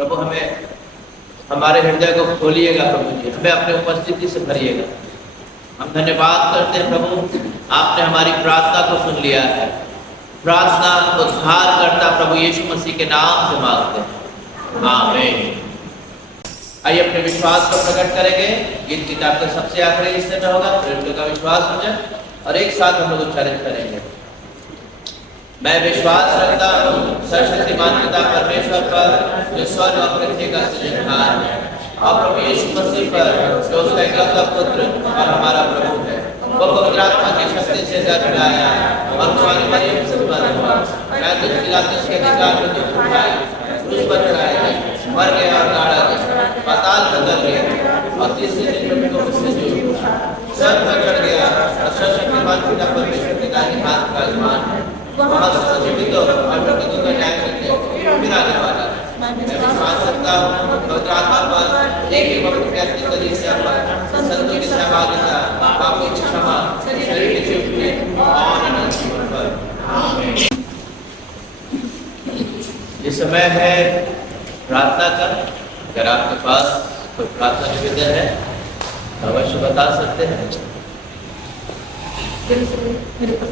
प्रभु हमें हमारे हृदय को खोलिएगा प्रभु जी, हमें अपने उपस्थिति से भरिएगा। हम धन्यवाद करते हैं प्रभु, आपने हमारी प्रार्थना को सुन लिया है। प्रार्थना उद्धार करता प्रभु यीशु मसीह के नाम से मांगते हैं, आमीन। आइए अपने विश्वास को प्रकट करेंगे। गीत किताब के सबसे आखिरी हिस्से में होगा प्रेरितों का विश्वास वचन, और एक साथ हम लोग उच्चारित करेंगे। मैं विश्वास रखता हूँ सर्वशक्तिमान पिता परमेश्वर पर, जो स्वर्ग और पृथ्वी का सृजनहार है, और प्रभु यीशु मसीह पर, जो उसका एकलौता पुत्र और हमारा प्रभु है। वो पवित्र आत्मा की शक्ति से जन्म आया और कुंवारी मरियम से उत्पन्न हुआ। पिलातुस के अधिकार में दुख उठाए, क्रूस पर चढ़ाए गए, मर गया और गाड़ा गया, पाताल में उतर गया और तीसरे दिन मृतकों में से जी उठा, स्वर्ग पर चढ़ गया और सर्वशक्तिमान पिता परमेश्वर के दाहिने हाथ विराजमान है। वहाँ जीवितों और मृतकों का न्याय करने फिर आने वाला है। मैं विश्वास करता हूँ पवित्र आत्मा पर, एक ही पवित्र कैथोलिक कलीसिया पर, संतों की सहभागिता, पापों की क्षमा, शरीर की जीवनी और अनंत जीवन पर, आमीन। ये समय है प्रार्थना का। अगर आपके पास कोई प्रार्थना निवेदन है तो अवश्य बता सकते हैं। मेरे पास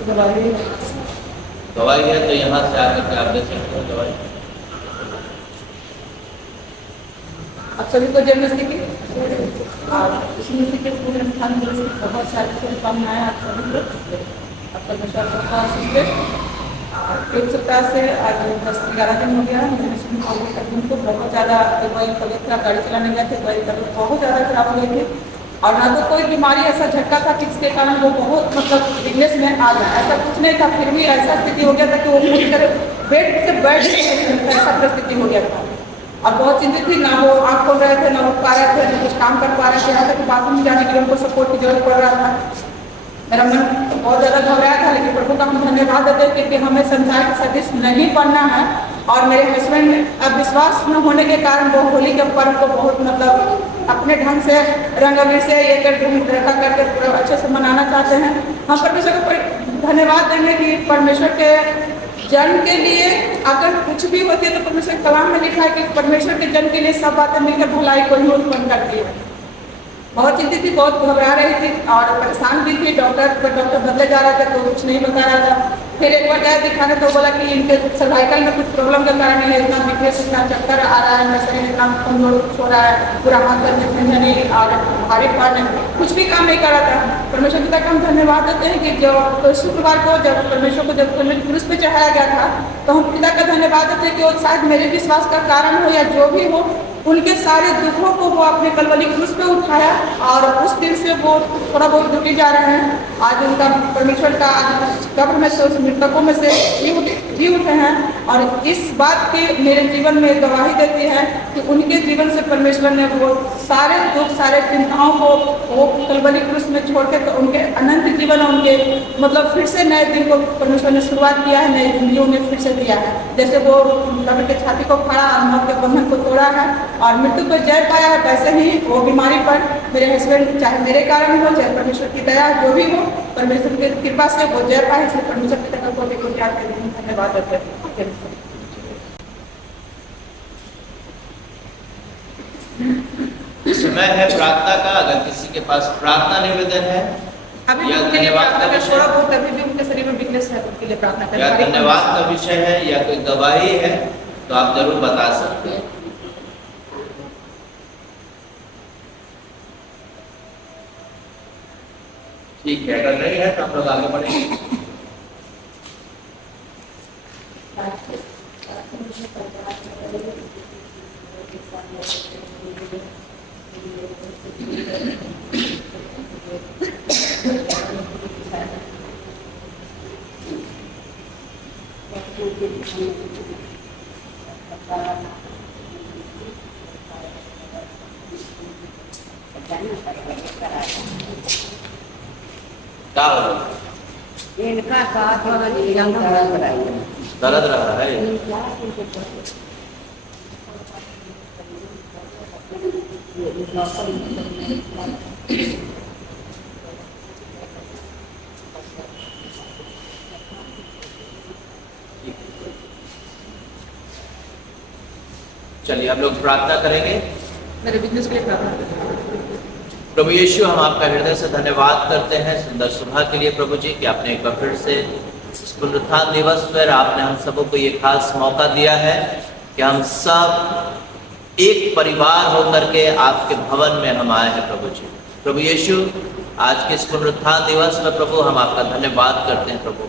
दवाई है तो यहाँ से आकर के आप दे सकते हो दवाई। आप सभी को जय मसीह की और इस मसीह के पूरे स्थान में बहुत सारी शुभकामनाएं आप सभी को। आपका विश्वास रखा है। एक सप्ताह से आज 10-11 दिन हो गया। उनको बहुत ज़्यादा दवाई तबियत खराब, गाड़ी चलाने गए थे, दवाई तबियत बहुत ज़्यादा खराब हो गई थी और ना तो कोई बीमारी ऐसा झटका था जिसके कारण वो बहुत मतलब वीकनेस में आ गया। ऐसा कुछ नहीं था, फिर भी ऐसा स्थिति हो गया था कि वो पूरी तरह बेड से बैठ ऐसा परिस्थिति हो गया था और बहुत चिंतित थी। ना वो आँख खोल रहे थे, ना उठ पा रहे थे, ना कुछ काम कर पा रहे थे। यहाँ तक बाथरूम जाने के लिए उनको सपोर्ट की जरूरत पड़ रहा था। मेरा मन बहुत ज़्यादा घबराया था, लेकिन प्रभु का हम धन्यवाद देते हैं क्योंकि हमें संसार के सदृश नहीं बनना है। और मेरे हस्बैंड अब विश्वास न होने के कारण वो होली के पर्व को बहुत मतलब अपने ढंग से रंग अबीर से ये कर देखा करके पूरा अच्छे से मनाना चाहते हैं। हम परमेश्वर को धन्यवाद देंगे कि परमेश्वर के जन्म के लिए अगर कुछ भी होती है तो परमेश्वर कलाम में लिखा है कि परमेश्वर के जन्म के लिए सब बातें मिलकर भलाई को ही उत्पन्न करती है। बहुत चिंतित थी, बहुत घबरा रही थी और परेशान भी थी। डॉक्टर बदले जा रहा था तो कुछ नहीं बता रहा था। फिर एक बार गया दिखाने तो बोला कि इनके सर्वाइकल में कुछ प्रॉब्लम के कारण है, इतना वीकनेस, इतना चक्कर आ रहा है, शरीर इतना कमजोर हो रहा है, पूरा हाथ में नहीं और भारी भार कुछ भी काम नहीं कर रहा था। परमेश्वर पिता का हम धन्यवाद देते हैं कि जो शुक्रवार को जब परमेश्वर को जब क्रूस पे चढ़ाया गया था तो हम पिता का धन्यवाद देते हैं कि वो शायद मेरे विश्वास का कारण हो या जो भी हो, उनके सारे दुखों को वो अपने कलवली क्रूस पे उठाया और उस दिन से वो थोड़ा बहुत दुखी जा रहे हैं। आज उनका परमेश्वर का कब्र में से उस मृतकों में से जी उठे हैं और इस बात की मेरे जीवन में गवाही देती है कि उनके जीवन से परमेश्वर ने वो सारे दुख, सारे चिंताओं को वो कलवली क्रूस में छोड़ के तो उनके अनंत जीवन, उनके मतलब फिर से नए दिन को परमेश्वर ने शुरुआत किया है, नई जिंदगी उन्हें फिर से दिया है। जैसे वो कब्र के छाती को फाड़ा और मौत के बंधन को तोड़ा है और मृत्यु को जय पाया है, वैसे ही वो बीमारी पर मेरे हस्बैंड, चाहे मेरे कारण हो चाहे परमेश्वर की दया जो भी हो, परमेश्वर की कृपा से वो जय पाए। इसलिए परमेश्वर की तरफ को याद करने धन्यवाद देते हैं। समय है प्रार्थना का। अगर किसी के पास प्रार्थना निवेदन है अभी या धन्यवाद का विषय, थोड़ा बहुत अभी भी उनके शरीर में वीकनेस है, उनके लिए प्रार्थना करें। या धन्यवाद का विषय है या कोई गवाही है तो आप जरूर बता सकते हैं। ठीक है, अगर नहीं है तो हम लोग आगे बढ़ेंगे। इनका साथ दर्द रहा है। चलिए हम लोग प्रार्थना करेंगे। मेरे बिजनेस के लिए प्रार्थना करते हैं। प्रभु यीशु, हम आपका हृदय से धन्यवाद करते हैं सुंदर सुबह के लिए प्रभु जी, कि आपने एक बार फिर से इस पुनरुत्थान दिवस पर आपने हम सबों को ये खास मौका दिया है कि हम सब एक परिवार होकर के आपके भवन में हम आए हैं प्रभु जी। प्रभु यीशु, आज के इस पुनरुत्थान दिवस में प्रभु हम आपका धन्यवाद करते हैं प्रभु,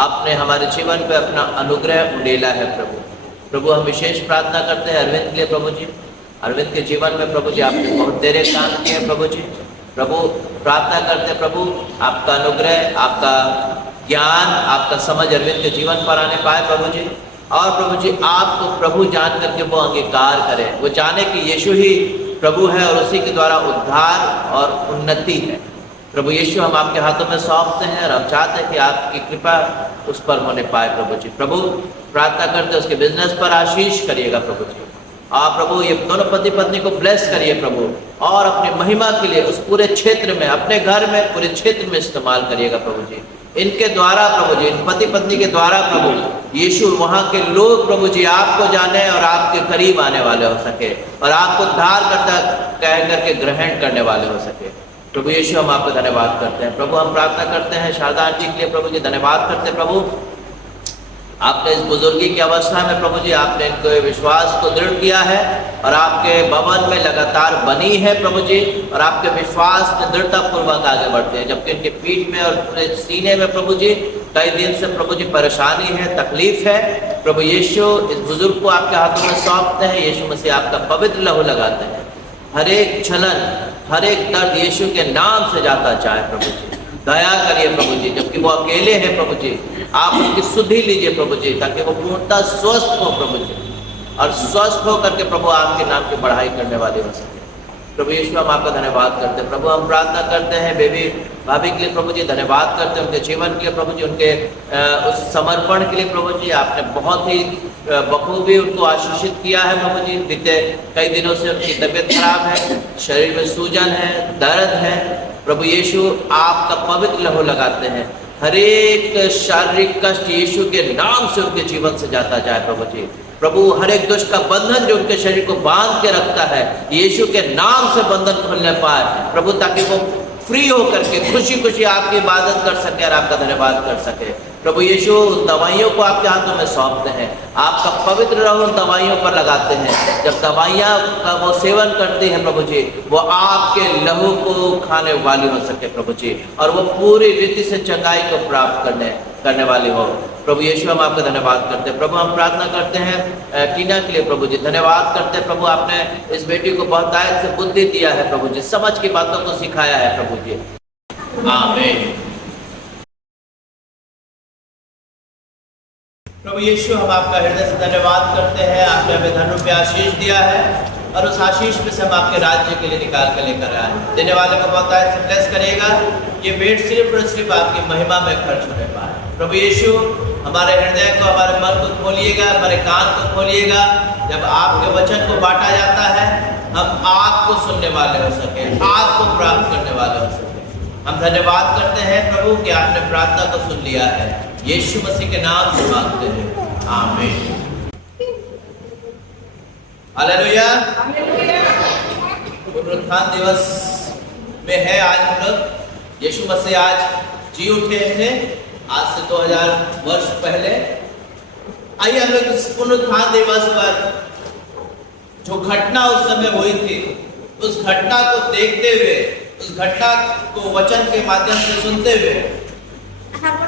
आपने हमारे जीवन पे अपना अनुग्रह उड़ेला है प्रभु। प्रभु हम विशेष प्रार्थना करते हैं अरविंद के लिए प्रभु जी। अरविंद के जीवन में प्रभु जी आपने बहुत तेरे काम किए हैं प्रभु जी। प्रभु प्रार्थना करते हैं प्रभु, आपका अनुग्रह, आपका ज्ञान, आपका समझ अरविंद के जीवन पर आने पाए प्रभु जी। और प्रभु जी आपको प्रभु जान करके वो अंगीकार करें, वो जाने कि यीशु ही प्रभु है और उसी के द्वारा उद्धार और उन्नति है। प्रभु यीशु, हम आपके हाथों में सौंपते हैं और हम चाहते हैं कि आपकी कृपा उस पर होने पाए प्रभु जी। प्रभु प्रार्थना करते हैं उसके बिजनेस पर आशीष करिएगा प्रभु जी। आप प्रभु ये दोनों पति पत्नी को ब्लेस करिए प्रभु, और अपनी महिमा के लिए उस पूरे क्षेत्र में, अपने घर में, पूरे क्षेत्र में इस्तेमाल करिएगा प्रभु जी। इनके द्वारा प्रभु जी, इन पति पत्नी के द्वारा प्रभु यीशु, वहाँ के लोग प्रभु जी आपको जाने और आपके करीब आने वाले हो सके, और आपको उद्धार करता कह करके ग्रहण करने वाले हो सके। प्रभु यीशु, हम आपको धन्यवाद करते हैं प्रभु। हम प्रार्थना करते हैं शारदा आंटी के लिए प्रभु जी, धन्यवाद करते हैं प्रभु, आपने इस बुजुर्गी की अवस्था में प्रभु जी आपने इनके विश्वास को दृढ़ किया है और आपके भवन में लगातार बनी है प्रभु जी, और आपके विश्वास में दृढ़ता पूर्वक आगे बढ़ते हैं। जबकि इनके पीठ में और पूरे सीने में प्रभु जी कई दिन से प्रभु जी परेशानी है, तकलीफ है। प्रभु यीशु, इस बुजुर्ग को आपके हाथों में सौंपते हैं। यीशु मसीह आपका पवित्र लहू लगाते हैं, हर एक जलन, हर एक दर्द यीशु के नाम से जाता जाए प्रभु जी। दया करिए प्रभु जी, जबकि वो अकेले हैं प्रभु जी, आप उनकी सुधि लीजिए प्रभु जी, ताकि वो पूर्णतः स्वस्थ हो प्रभु जी, और स्वस्थ हो करके प्रभु आपके नाम की बढ़ाई करने वाले हो सके। प्रभु यीशु, हम आपका धन्यवाद करते हैं प्रभु। हम प्रार्थना करते हैं बेबी भाभी के लिए प्रभु जी, धन्यवाद करते हैं उनके जीवन के लिए प्रभु जी, उनके उस समर्पण के लिए प्रभु जी। आपने बहुत ही बखूबी उनको आशीषित किया है प्रभु जी। बीते कई दिनों से उनकी तबीयत खराब है, शरीर में सूजन है, दर्द है। प्रभु यीशु, आपका पवित्र लहू लगाते हैं, हर एक शारीरिक कष्ट यीशु के नाम से उनके जीवन से जाता जाए प्रभु जी। प्रभु, हर एक दुष्ट का बंधन जो उनके शरीर को बांध के रखता है, यीशु के नाम से बंधन खोलने पाए प्रभु, ताकि वो फ्री होकर के खुशी खुशी आपकी इबादत कर सके और आपका धन्यवाद कर सके। प्रभु यीशु, उन दवाइयों को आपके हाथों में सौंपते हैं, आपका पवित्र लहू उन दवाइयों पर लगाते हैं। जब दवाइयाँ का वो सेवन करते हैं प्रभु जी, वो आपके लहू को खाने वाली हो सके प्रभु जी, और वो पूरी रीति से चंगाई को प्राप्त करने वाली हो। प्रभु यीशु, हम आपका धन्यवाद करते हैं प्रभु। हम प्रार्थना करते हैं टीना के लिए प्रभु जी, धन्यवाद करते हैं प्रभु, आपने इस बेटी को बहुत आयत से बुद्धि दिया है प्रभु जी, समझ की बातों को सिखाया है प्रभु जी। आमीन। प्रभु यीशु, हम आपका हृदय से धन्यवाद करते हैं, आपने हमें धन रुपये आशीष दिया है, और उस आशीष में से हम आपके राज्य के लिए निकाल कर लेकर आए। देने वाले को बहुत आयत से ब्लेस करिएगा, ये भेंट सिर्फ और सिर्फ आपकी महिमा में खर्च होने पाए। प्रभु यीशु, हमारे हृदय को, हमारे मन को खोलिएगा, हमारे कान को खोलिएगा। जब आपके वचन को बांटा जाता है, हम आपको सुनने वाले हो सके, आपको प्राप्त करने वाले हो सके। हम धन्यवाद करते हैं प्रभु कि आपने प्रार्थना को सुन लिया है, यीशु मसीह के नाम से मांगते हैं, आमीन। हालेलुया। पुनरुत्थान दिवस में है आज हम लोग। यीशु मसीह आज जी उठे थे, आज से 2000 वर्ष पहले। आइए हम लोग इस पुनरुत्थान दिवस पर जो घटना उस समय हुई थी, उस घटना को देखते हुए, उस घटना को वचन के माध्यम से सुनते हुए,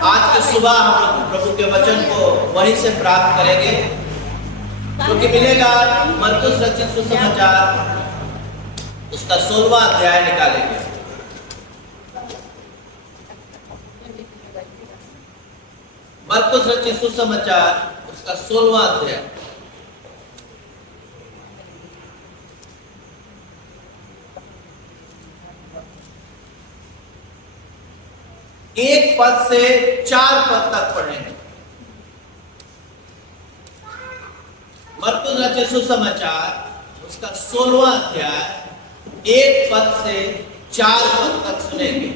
आज की सुबह हम लोग प्रभु के वचन को वहीं से प्राप्त करेंगे, जो कि मिलेगा मरकुस रचित सुसमाचार, उसका 16वां अध्याय निकालेंगे। मरकुस रचित सुसमाचार, उसका 16वां अध्याय। एक पद से 4 पद तक पढ़ेंगे। मरकुस रचित सुसमाचार, उसका 16वां अध्याय, 1 पद से 4 पद तक सुनेंगे।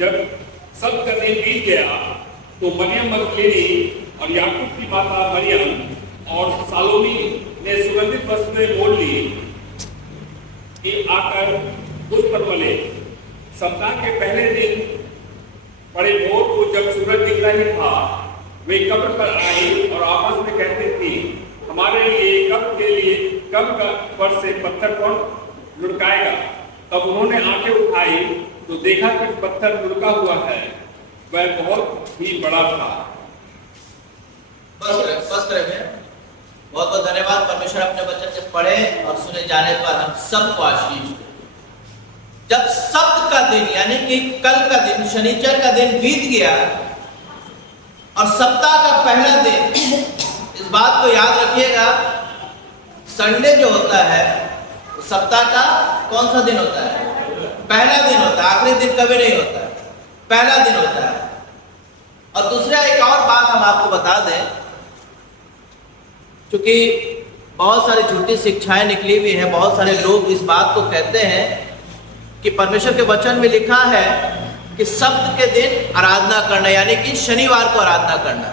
जब सब करने बीत गया तो मरियम मगदलीनी और याकूब की माता मरियम और सालोमी ने सुगंधित वस्तु में मोल ली कि आकर उस पर मले। सप्ताह के पहले दिन बड़े भोर को जब सूरज दिख रहा था, वे कब्र पर आई और आपस में कहते थी, हमारे लिए कब्र पर से पत्थर कौन लुढ़काएगा। तब उन्होंने आंखें उठाई तो देखा कि पत्थर लुढ़का हुआ है, वह बहुत ही बड़ा था। बहुत बहुत धन्यवाद। परमेश्वर अपने वचन से पढ़े और सुने जाने पर हम सबको आशीष दे। जब सप्त का दिन यानी कि कल का दिन, शनिचर का दिन बीत गया और सप्ताह का पहला दिन, इस बात को याद रखिएगा, संडे जो होता है सप्ताह का कौन सा दिन होता है? पहला दिन होता है, आखिरी दिन कभी नहीं होता है, पहला दिन होता है। और दूसरा एक और बात हम आपको बता दें, क्योंकि बहुत सारी झूठी शिक्षाएं निकली हुई हैं, बहुत सारे लोग इस बात को कहते हैं कि परमेश्वर के वचन में लिखा है कि सप्त के दिन आराधना करना, यानी कि शनिवार को आराधना करना।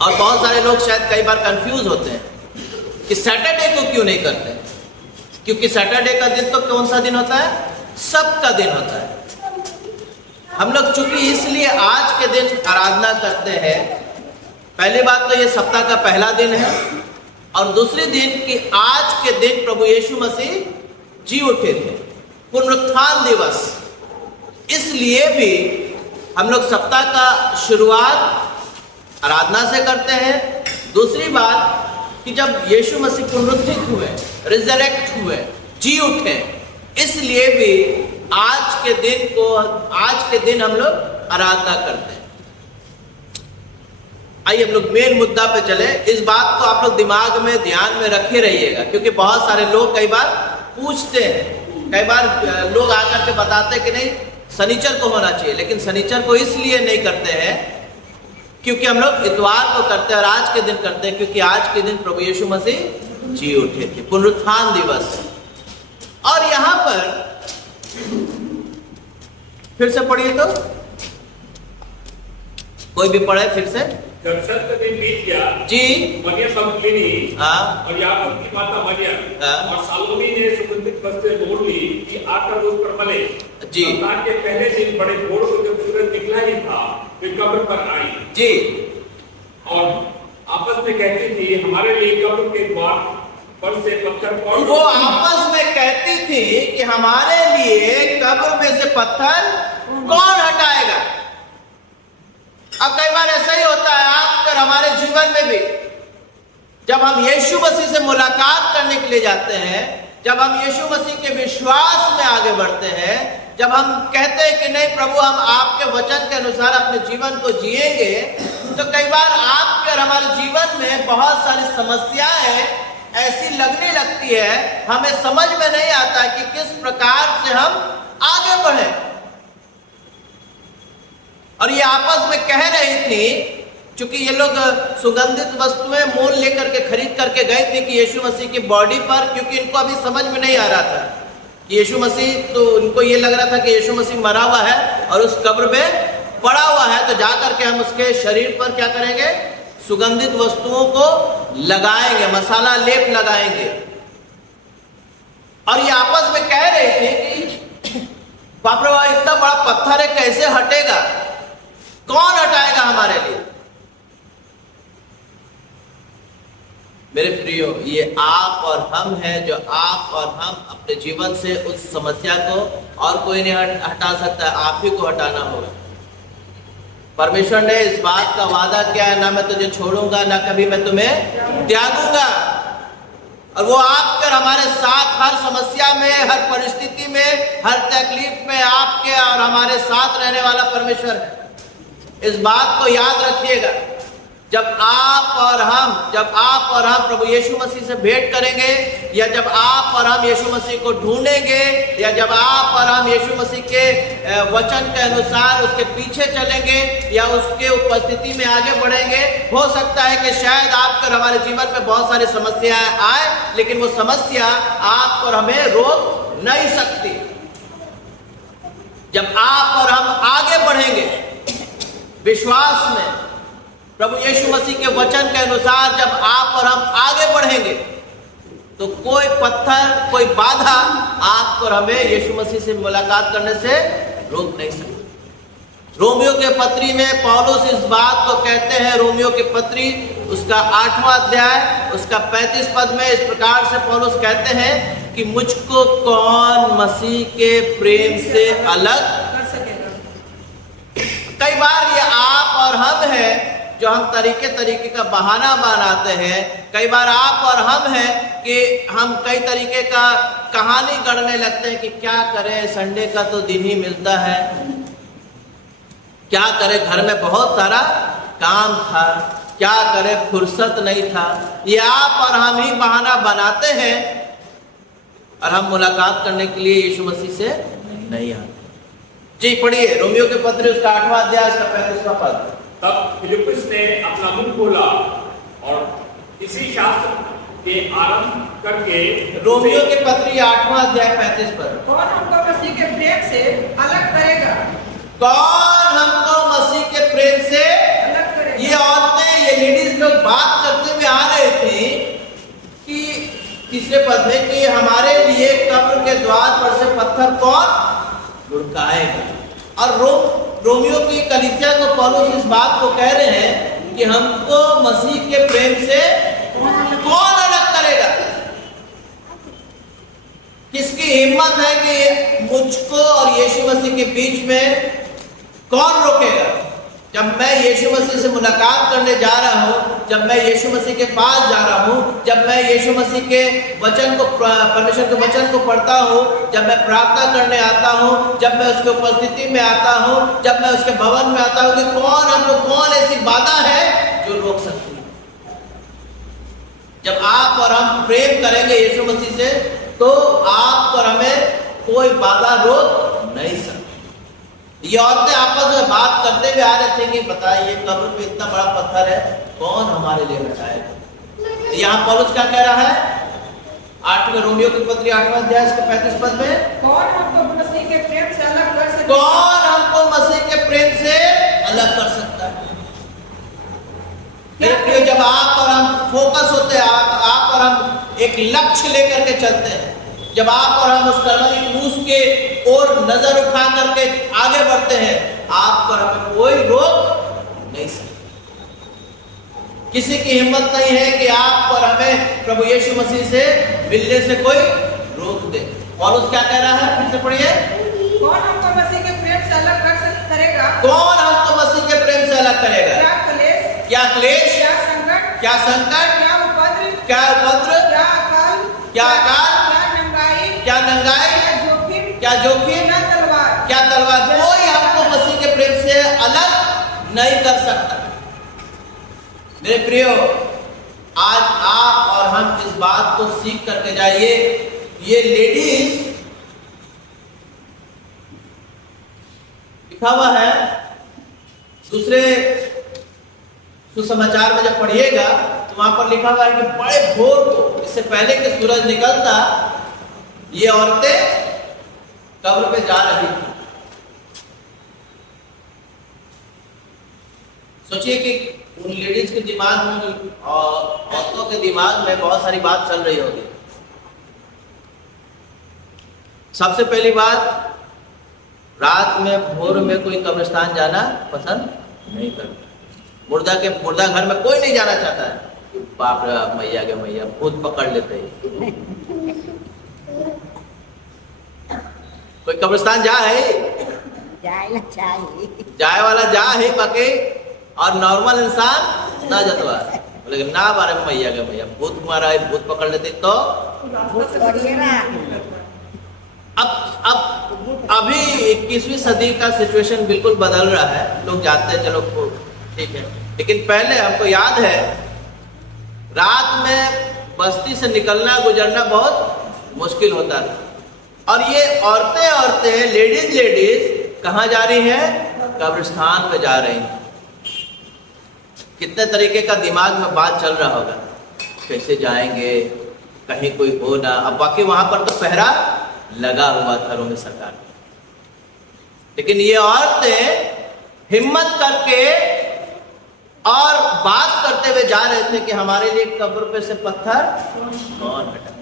और बहुत सारे लोग शायद कई बार कंफ्यूज होते हैं कि सैटरडे को क्यों नहीं करते, क्योंकि सैटरडे का दिन तो कौन सा दिन होता है? सप्त का दिन होता है। हम लोग चूंकि इसलिए आज के दिन आराधना करते हैं, पहली बात तो ये सप्ताह का पहला दिन है, और दूसरी दिन कि आज के दिन प्रभु यीशु मसीह जी उठे थे, पुनरुत्थान दिवस। इसलिए भी हम लोग सप्ताह का शुरुआत आराधना से करते हैं। दूसरी बात कि जब यीशु मसीह पुनरुत्थित हुए, रिजरेक्ट हुए, जी उठे, इसलिए भी आज के दिन हम लोग आराधना करते हैं। आइए हम लोग मेन मुद्दा पे चले। इस बात को आप लोग दिमाग में ध्यान में रखे रहिएगा, क्योंकि बहुत सारे लोग कई बार पूछते हैं, कई बार लोग आकर के बताते कि नहीं शनिचर को होना चाहिए, लेकिन शनिचर को इसलिए नहीं करते हैं क्योंकि हम लोग इतवार को करते हैं और आज के दिन करते हैं, क्योंकि आज के दिन प्रभु यीशु मसीह जी उठे थे, पुनरुत्थान दिवस। और यहां पर फिर से पढ़िए, तो कोई भी पढ़े फिर से। जब सप्त दिन बीत गया जी, मरियम मगदलीनी हाँ, और याकूब की माता मरियम हाँ, और सालोमी ने सुगंधित वस्त्र मोल ली कि आकर उस पर मले। जी, सप्ताह के पहले दिन बड़े भोर को जब सूरज निकला ही था, वे कब्र पर आई जी, और आपस में कहती थी, हमारे लिए कब्र के द्वार पर से पत्थर कौन। वो आपस में कहती थी कि हमारे लिए कब्र में से पत्थर कौन हटाएगा। अब कई बार ऐसा ही होता है आप और हमारे जीवन में भी, जब हम यीशु मसीह से मुलाकात करने के लिए जाते हैं, जब हम यीशु मसीह के विश्वास में आगे बढ़ते हैं, जब हम कहते हैं कि नहीं प्रभु हम आपके वचन के अनुसार अपने जीवन को जिएंगे, तो कई बार आपके और हमारे जीवन में बहुत सारी समस्याएं ऐसी लगने लगती है, हमें समझ में नहीं आता कि किस प्रकार से हम आगे बढ़े। और ये आपस में कह रही थी, क्योंकि ये लोग सुगंधित वस्तुएं मोल लेकर के खरीद करके गए थे कि यीशु मसीह की बॉडी पर, क्योंकि इनको अभी समझ में नहीं आ रहा था कि यीशु मसीह, तो इनको ये लग रहा था कि यीशु मसीह मरा हुआ है और उस कब्र में पड़ा हुआ है, तो जाकर के हम उसके शरीर पर क्या करेंगे? सुगंधित वस्तुओं को लगाएंगे, मसाला लेप लगाएंगे। और ये आपस में कह रहे थे कि बाप रे बाप इतना बड़ा पत्थर है, कैसे हटेगा, कौन हटाएगा हमारे लिए। मेरे प्रियो, ये आप और हम हैं, जो आप और हम अपने जीवन से उस समस्या को और कोई नहीं हटा सकता, आप ही को हटाना होगा। परमेश्वर ने इस बात का वादा किया है, ना मैं तुझे छोड़ूंगा, ना कभी मैं तुम्हें त्यागूंगा। और वो आपके और हमारे साथ हर समस्या में, हर परिस्थिति में, हर तकलीफ में आपके और हमारे साथ रहने वाला परमेश्वर है। इस बात को याद रखिएगा। जब आप और हम प्रभु यीशु मसीह से भेंट करेंगे, या जब आप और हम यीशु मसीह को ढूंढेंगे, या जब आप और हम यीशु मसीह के वचन के अनुसार उसके पीछे चलेंगे या उसके उपस्थिति में आगे बढ़ेंगे, हो सकता है कि शायद आपको और हमारे जीवन में बहुत सारी समस्याएं आए, लेकिन वो समस्या आप और हमें रोक नहीं सकती। जब आप और हम आगे बढ़ेंगे विश्वास में, प्रभु यीशु मसीह के वचन के अनुसार जब आप और हम आगे बढ़ेंगे तो कोई पत्थर, कोई बाधा आपको और हमें यीशु मसीह से मुलाकात करने से रोक नहीं सकता। रोमियो के पत्री में पौलुस इस बात को कहते हैं, रोमियो के पत्री उसका 8वां अध्याय उसका 35 पद में इस प्रकार से पौलुस कहते हैं कि मुझको कौन मसीह के प्रेम से अलग कर सकेगा। कई बार ये आप और हम हैं जो हम तरीके का बहाना बनाते हैं। कई बार आप और हम हैं कि हम कई तरीके का कहानी गढ़ने लगते हैं कि क्या करें, संडे का तो दिन ही मिलता है, क्या करें, घर में बहुत सारा काम था, क्या करें, फुर्सत नहीं था। ये आप और हम ही बहाना बनाते हैं और हम मुलाकात करने के लिए यीशु मसीह से नहीं आते। जी पढ़िए रोमियो के पत्र उसका 8वां अध्याय उसका 35वां पद। तब फिलिप्पुस ने अपना मुंह खोला और इसी शास्त्र के आरंभ करके रोमियो के पत्री 8वां अध्याय 35 पद। कौन हमको मसीह के प्रेम से अलग करेगा? कौन हमको मसीह के प्रेम से अलग करेगा। ये औरतें, ये लेडीज लोग बात करते हुए आ रहे थे कि तीसरे पद में कि हमारे लिए कब्र के द्वार पर से पत्थर कौन लुढ़काएगा। और रोमियो की कलीसिया को पौलुस इस बात को कह रहे हैं कि हमको मसीह के प्रेम से कौन अलग करेगा। किसकी हिम्मत है कि मुझको और यीशु मसीह के बीच में कौन रोकेगा? जब मैं यीशु मसीह से मुलाकात करने जा रहा हूं, जब मैं यीशु मसीह के पास जा रहा हूं, जब मैं यीशु मसीह के वचन को, परमेश्वर के वचन को पढ़ता हूं, जब मैं प्रार्थना करने आता हूं, जब मैं उसके उपस्थिति में आता हूं, जब मैं उसके भवन में आता हूं, कि कौन हमको, कौन ऐसी बाधा है जो रोक सकती है? जब आप और हम प्रेम करेंगे यीशु मसीह से तो आप और हमें कोई बाधा रोक नहीं सकती। ये औरतें आपस में बात करते हुए आ रहे थे कि बताइए कब्र पे इतना बड़ा पत्थर है, कौन हमारे लिए हटाएगा। यहाँ पौलुस क्या कह रहा है 8वें रोमियो की पत्री 8वां अध्याय के 35 पद में, कौन हमको मसीह के प्रेम से अलग कर सकता? कौन हमको मसीह के प्रेम से अलग कर सकता है। मेरे प्रिय, जब आप और हम फोकस होते हैं, आप और हम एक लक्ष्य लेकर के चलते हैं, जब आप और हम उस कलवरी क्रूस के ओर नजर उठा करके आगे बढ़ते हैं, आप पर हमें कोई रोक नहीं सकता। किसी की हिम्मत नहीं है कि आप और हमें प्रभु यीशु मसीह से मिलने से कोई रोक दे। पौलुस क्या कह रहा है, फिर से पढ़िए। कौन हमको मसीह के प्रेम से अलग करेगा? कौन हमको मसीह के प्रेम से अलग करेगा? क्या क्लेश, क्या क्लेश, क्या संकट, क्या संकट, क्या उपद्रव, क्या उपद्रव, क्या अकाल, क्या अकाल, क्या नंगाई, क्या नंगाई, क्या जोखिम, क्या जोखिम, क्या तलवार, क्या तलवार। कोई हमको मसीह के प्रेम से अलग नहीं कर सकता। मेरे प्रियो, आज आप और हम इस बात को सीख करके जाइए। ये लेडीज लिखा हुआ है दूसरे सुसमाचार में, जब पढ़िएगा तो वहां पर लिखा हुआ है कि बड़े भोर को, इससे पहले कि सूरज निकलता, ये औरतें कब्र पे जा रही थी। सोचिए कि उन लेडीज के दिमाग में और औरतों के दिमाग में बहुत सारी बात चल रही होगी। सबसे पहली बात, रात में भोर में कोई कब्रिस्तान जाना पसंद नहीं करता। मुर्दा घर में कोई नहीं जाना चाहता है। बाप रे बाप, मैया के मैया, भूत पकड़ लेते हैं। कोई कब्रिस्तान जा है, जाए वाला जा है बाकी, और नॉर्मल इंसान ना जतवा, लेकिन ना बारे में मैया के मैया, भूत मारा है, भूत पकड़ लेते। तो अब अभी 21वीं सदी का सिचुएशन बिल्कुल बदल रहा है। लोग जाते हैं, चलो ठीक है, लेकिन पहले हमको याद है रात में बस्ती से निकलना गुजरना बहुत मुश्किल होता था। और ये औरतें लेडीज कहाँ जा रही हैं? कब्रिस्तान पे जा रही हैं। कितने तरीके का दिमाग में बात चल रहा होगा, कैसे जाएंगे, कहीं कोई हो ना। अब बाकी वहां पर तो पहरा लगा हुआ था रोमी सरकार, लेकिन ये औरतें हिम्मत करके और बात करते हुए जा रहे थे कि हमारे लिए कब्र पे से पत्थर कौन हटा।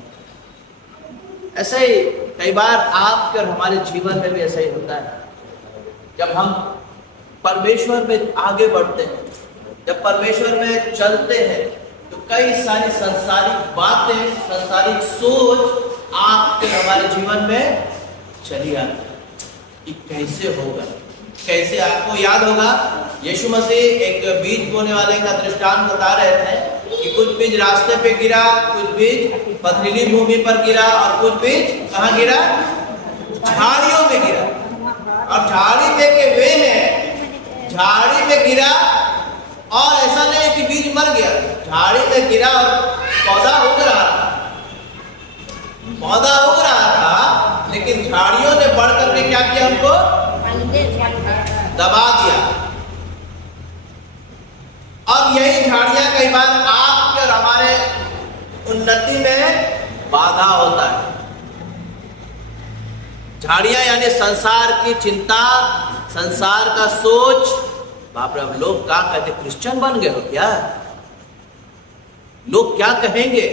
ऐसे ही कई बार आपके और हमारे जीवन में भी ऐसा ही होता है। जब हम परमेश्वर में आगे बढ़ते हैं, जब परमेश्वर में चलते हैं, तो कई सारी सांसारिक बातें, सांसारिक सोच आपके हमारे जीवन में चली आती है कि कैसे होगा, कैसे। आपको याद होगा यीशु मसीह एक बीज बोने वाले का दृष्टांत बता रहे थे कि कुछ बीज रास्ते पे गिरा, कुछ बीज पथरीली भूमि पर गिरा और कुछ बीज कहाँ गिरा, झाड़ियों में गिरा। और झाड़ी में के वे हैं, झाड़ी में गिरा और ऐसा नहीं कि बीज मर गया, झाड़ी में गिरा और पौधा उग रहा था, पौधा उग रहा था, लेकिन झाड़ियों ने बढ़ करके क्या किया, हमको दबा दिया। और यही झाड़ियां कई बार आपके और हमारे उन्नति में बाधा होता है। झाड़ियां यानी संसार की चिंता, संसार का सोच। बाप रे, अब लोग क्या कहते, क्रिश्चियन बन गए हो क्या, लोग क्या कहेंगे।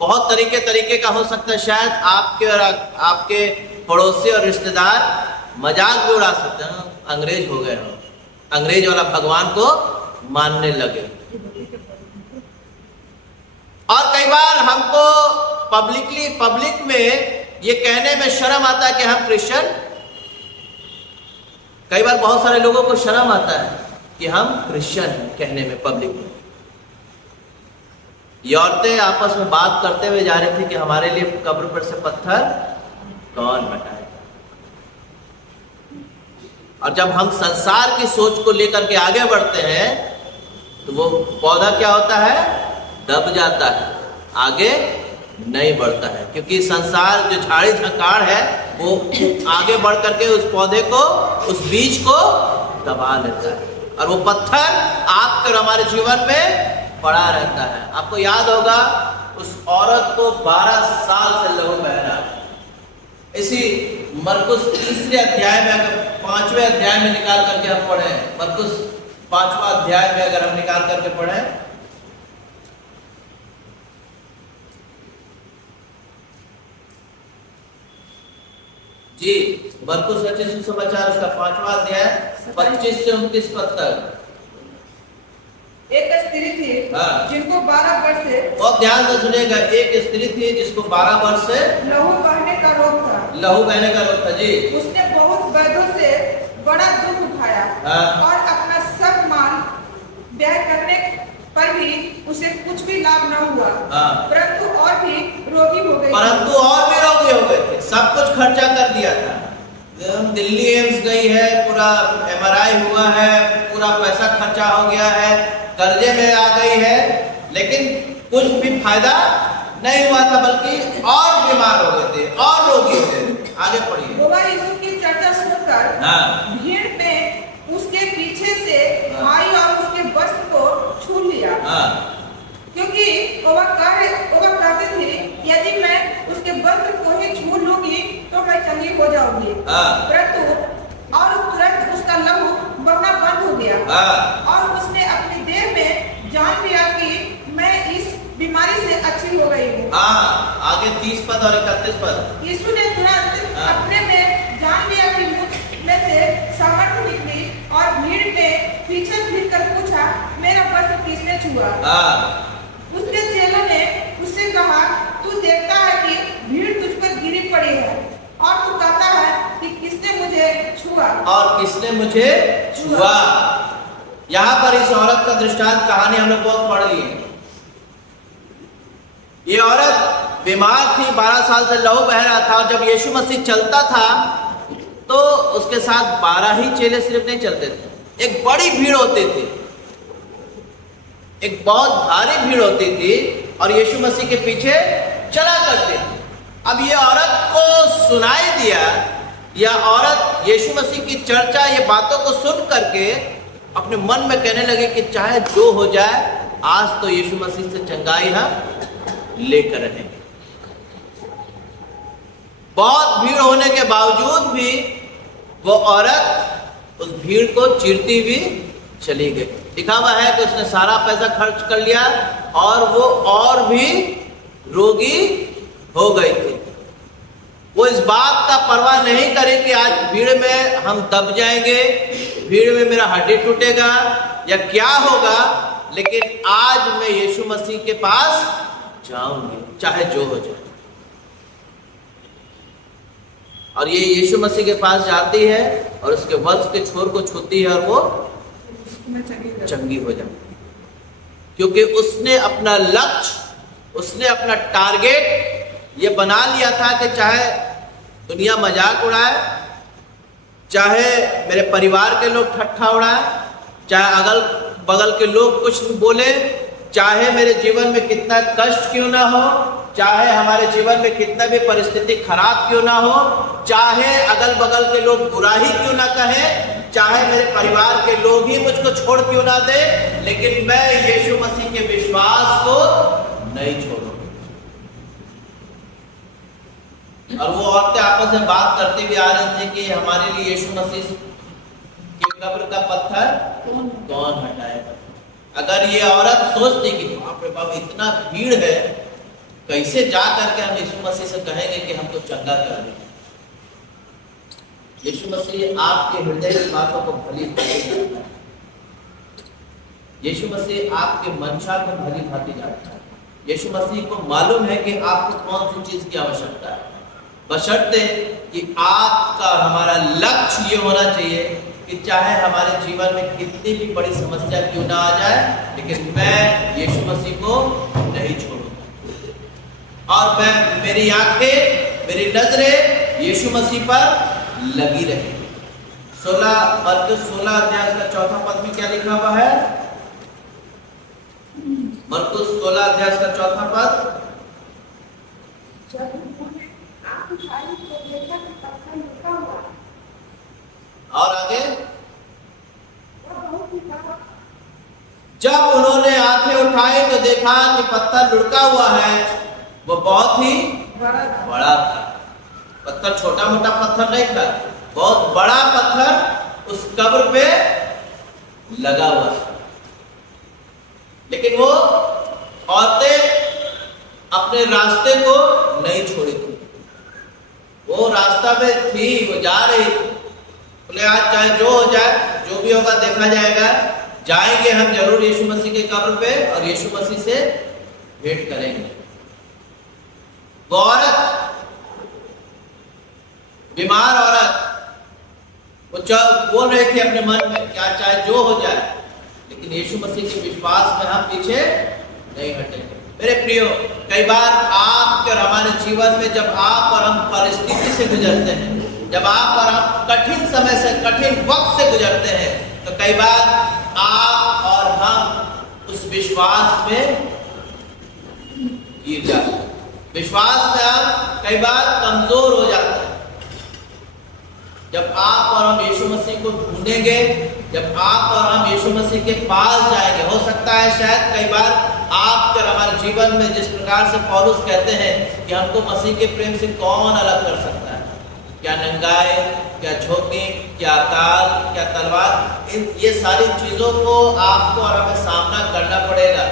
बहुत तरीके का हो सकता है। शायद आपके और आपके पड़ोसी और रिश्तेदार मजाक भी उड़ा सकते हैं, अंग्रेज हो गए हो, अंग्रेज वाला भगवान को मानने लगे। और कई बार हमको पब्लिक में ये कहने में शर्म आता है कि हम क्रिश्चियन। कई बार बहुत सारे लोगों को शर्म आता है कि हम क्रिश्चियन हैं कहने में पब्लिक में। ये औरतें आपस में बात करते हुए जा रही थी कि हमारे लिए कब्र पर से पत्थर कौन हटाएगा। और जब हम संसार की सोच को लेकर के आगे बढ़ते हैं तो वो पौधा क्या होता है, दब जाता है, आगे नहीं बढ़ता है। क्योंकि संसार जो झाड़ी झंकार है वो आगे बढ़ करके उस पौधे को, उस बीज को दबा लेता है और वो पत्थर आपके और हमारे जीवन में पड़ा रहता है। आपको याद होगा उस औरत को 12 साल से लहू बह रहा है। इसी मरकुस 3 अध्याय में, अगर 5वें अध्याय में निकाल करके हम पढ़े, मरकुस 5वां अध्याय में अगर हम निकाल करके पढ़े, जी मरकुस रचित सुसमाचार उसका 5वां अध्याय 25 से 29 पद तक। एक स्त्री थी जिनको 12 वर्ष से, बहुत ध्यान से सुनेगा, एक स्त्री थी जिसको 12 वर्ष से लहू बहने का रोग था। लहू बहने का रोग था जी। उसने बहुत वैद्यों से बड़ा दुख उठाया और अपना सब माल व्यय करने पर भी उसे कुछ भी लाभ न हुआ, परंतु और भी रोगी हो गई थे। सब कुछ खर्चा कर दिया था। दिल्ली एम्स गई है, पूरा MRI हुआ है, पूरा पैसा खर्चा हो गया है, कर्जे में आ गई है, लेकिन कुछ भी फायदा नहीं हुआ था, बल्कि और बीमार हो गए थे और रोगी हो गए थे। आगे पढ़िए। वह यीशु की चर्चा सुनकर भीड़ में उसके पीछे से आई और उसके वस्त्र को छू लिया, क्योंकि वह कहते थे यदि मैं उसके वस्त्र को ही छू लूंगी तो मैं चंगी हो जाऊंगी। परंतु और तुरंत उसका लहू बहना बंद हो गया और उसने अपनी देह में जान लिया कि मैं इस बीमारी से अच्छी हो गई हूँ। आगे 30 पद और 31 पद। यीशु ने तुरंत अपने में जान लिया कि मुझ में से सामर्थ्य निकली और भीड़ में पीछे फिरकर पूछा, मेरा वस्त्र किसने छुआ? उसके चेलों ने उससे कहा, तू देखता है कि भीड़ तुझ पर गिरी पड़ी है और तू कहता है कि किसने मुझे छुआ? और किसने मुझे छुआ? यहाँ पर इस औरत का दृष्टांत कहानी हम लोग बहुत पढ़ ली है। ये औरत बीमार थी, 12 साल से लहू बह रहा था, और जब यीशु मसीह चलता था तो उसके साथ 12 ही चेले सिर्फ नहीं चलते थे, एक बड़ी भीड़ होती थी, एक बहुत भारी भीड़ होती थी और यीशु मसीह के पीछे चला करते थे। अब ये औरत को सुनाई दिया, यह औरत यीशु मसीह की चर्चा, ये बातों को सुन करके अपने मन में कहने लगे कि चाहे जो हो जाए, आज तो यीशु मसीह से चंगाई हम लेकर रहेंगे। बहुत भीड़ होने के बावजूद भी वो औरत उस भीड़ को चीरती हुई चली गई। लिखा हुआ है कि उसने सारा पैसा खर्च कर लिया और वो और भी रोगी हो गई थी। वो इस बात का परवाह नहीं करे कि आज भीड़ में हम दब जाएंगे, भीड़ में मेरा हड्डी टूटेगा या क्या होगा, लेकिन आज मैं यीशु मसीह के पास जाऊंगी चाहे जो हो जाए। और ये यीशु मसीह के पास जाती है और उसके वस्त्र के छोर को छूती है और वो चंगी हो जाती है, क्योंकि उसने अपना लक्ष्य, उसने अपना टारगेट ये बना लिया था कि चाहे दुनिया मजाक उड़ाए, चाहे मेरे परिवार के लोग ठट्ठा उड़ाए, चाहे अगल बगल के लोग कुछ बोले, चाहे मेरे जीवन में कितना कष्ट क्यों ना हो, चाहे हमारे जीवन में कितना भी परिस्थिति खराब क्यों ना हो, चाहे अगल बगल के लोग बुरा ही क्यों ना कहें, चाहे मेरे परिवार के लोग ही मुझको छोड़ क्यों ना दे, लेकिन मैं यीशु मसीह के विश्वास को नहीं छोड़ूंगा। और वो औरतें आपस में बात करते हुए आ रहे थे कि हमारे लिए यीशु मसीह के कब्र का पत्थर कौन हटाएगा। अगर ये औरत सोचती कि बाप रे बाप इतना भीड़ है, कैसे जा करके हम यीशु मसीह से कहेंगे कि हमको चंगा कर दे। यीशु मसीह आपके हृदय की बातों को भली भांति जानता है। यीशु मसीह आपके मंशा को भली भांति जानता है। यीशु मसीह को मालूम है कि आपको कौन सी चीज की आवश्यकता है, बशर्ते कि आपका हमारा लक्ष्य ये होना चाहिए कि चाहे हमारे जीवन में कितनी भी बड़ी समस्या क्यों ना आ जाए, लेकिन मैं यीशु मसीह को नहीं छोड़ूंगा और मैं मेरी आंखें, मेरी नजरें यीशु मसीह पर लगी रही। 16 अध्याय का 4 पद में क्या लिखा हुआ है? मरकुस 16 अध्याय का 4 पद। और आगे, जब उन्होंने आंखें उठाई तो देखा कि पत्थर लुढ़का हुआ है, वो बहुत ही बड़ा था। पत्थर छोटा मोटा पत्थर नहीं था, बहुत बड़ा पत्थर उस कब्र पे लगा हुआ था। लेकिन वो औरतें अपने रास्ते को नहीं छोड़ी थी, वो रास्ता में थी, वो जा रही थी। बोले आज चाहे जो हो जाए, जो भी होगा देखा जाएगा, जाएंगे हम जरूर यीशु मसीह के कब्र पे और यीशु मसीह से भेंट करेंगे। वो औरत, बीमार औरत, वो बोल रहे थे अपने मन में क्या चाहे जो हो जाए, लेकिन यीशु मसीह के विश्वास में हम पीछे नहीं हटेंगे। मेरे प्रियो, कई बार आपके और हमारे जीवन में जब आप और हम परिस्थिति से गुजरते हैं, जब आप और हम कठिन समय से, कठिन वक्त से गुजरते हैं, तो कई बार आप और हम उस विश्वास में गिर जाते हैं। विश्वास में हम कई बार कमजोर हो जाते हैं। जब आप और हम यीशु मसीह को ढूंढेंगे, जब आप और हम यीशु मसीह के पास जाएंगे, हो सकता है शायद कई बार आपके और हमारे जीवन में जिस प्रकार से पौलुस कहते हैं कि हमको मसीह के प्रेम से कौन अलग कर सकता है, क्या नंगाई, क्या झोंकी, क्या अकाल, क्या तलवार, ये सारी चीजों को आपको और हमें सामना करना पड़ेगा।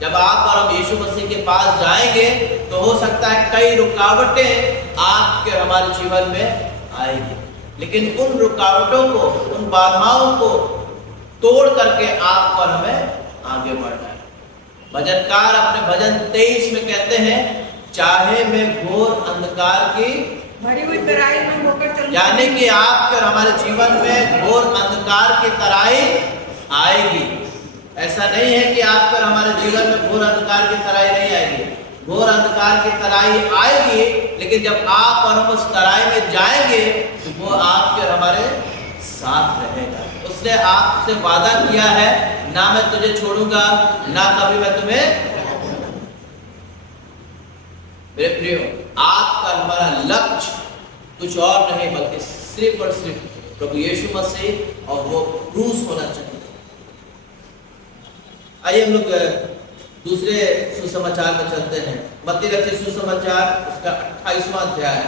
जब आप और हम यीशु मसीह के पास जाएंगे तो हो सकता है कई रुकावटें आपके और हमारे जीवन में आएगी, लेकिन उन रुकावटों को, उन बाधाओं को तोड़ करके आप और हमें आगे बढ़ना है। भजनकार अपने भजन 23 में कहते हैं, चाहे मैं घोर अंधकार की भरी हुई तराई में होकर चलूं, यानी कि आपके और हमारे जीवन में घोर अंधकार की तराई आएगी। ऐसा नहीं है कि आपके और हमारे जीवन में घोर अंधकार की तराई नहीं आएगी, घोर अंधकार की तराई आएगी, लेकिन जब आप और हम उस तराई में जाएंगे तो वो आपके और हमारे साथ रहेगा। उसने आपसे वादा किया है, ना मैं तुझे छोड़ूंगा, ना कभी मैं तुम्हें। मेरे प्रियो, आपका हमारा लक्ष्य कुछ और नहीं बल्कि सिर्फ और सिर्फ प्रभु यीशु मसीह और वो क्रूस होना चाहिए। आइए हम लोग दूसरे सुसमाचार में चलते हैं। मत्ती रचित सुसमाचार उसका 28वां अध्याय।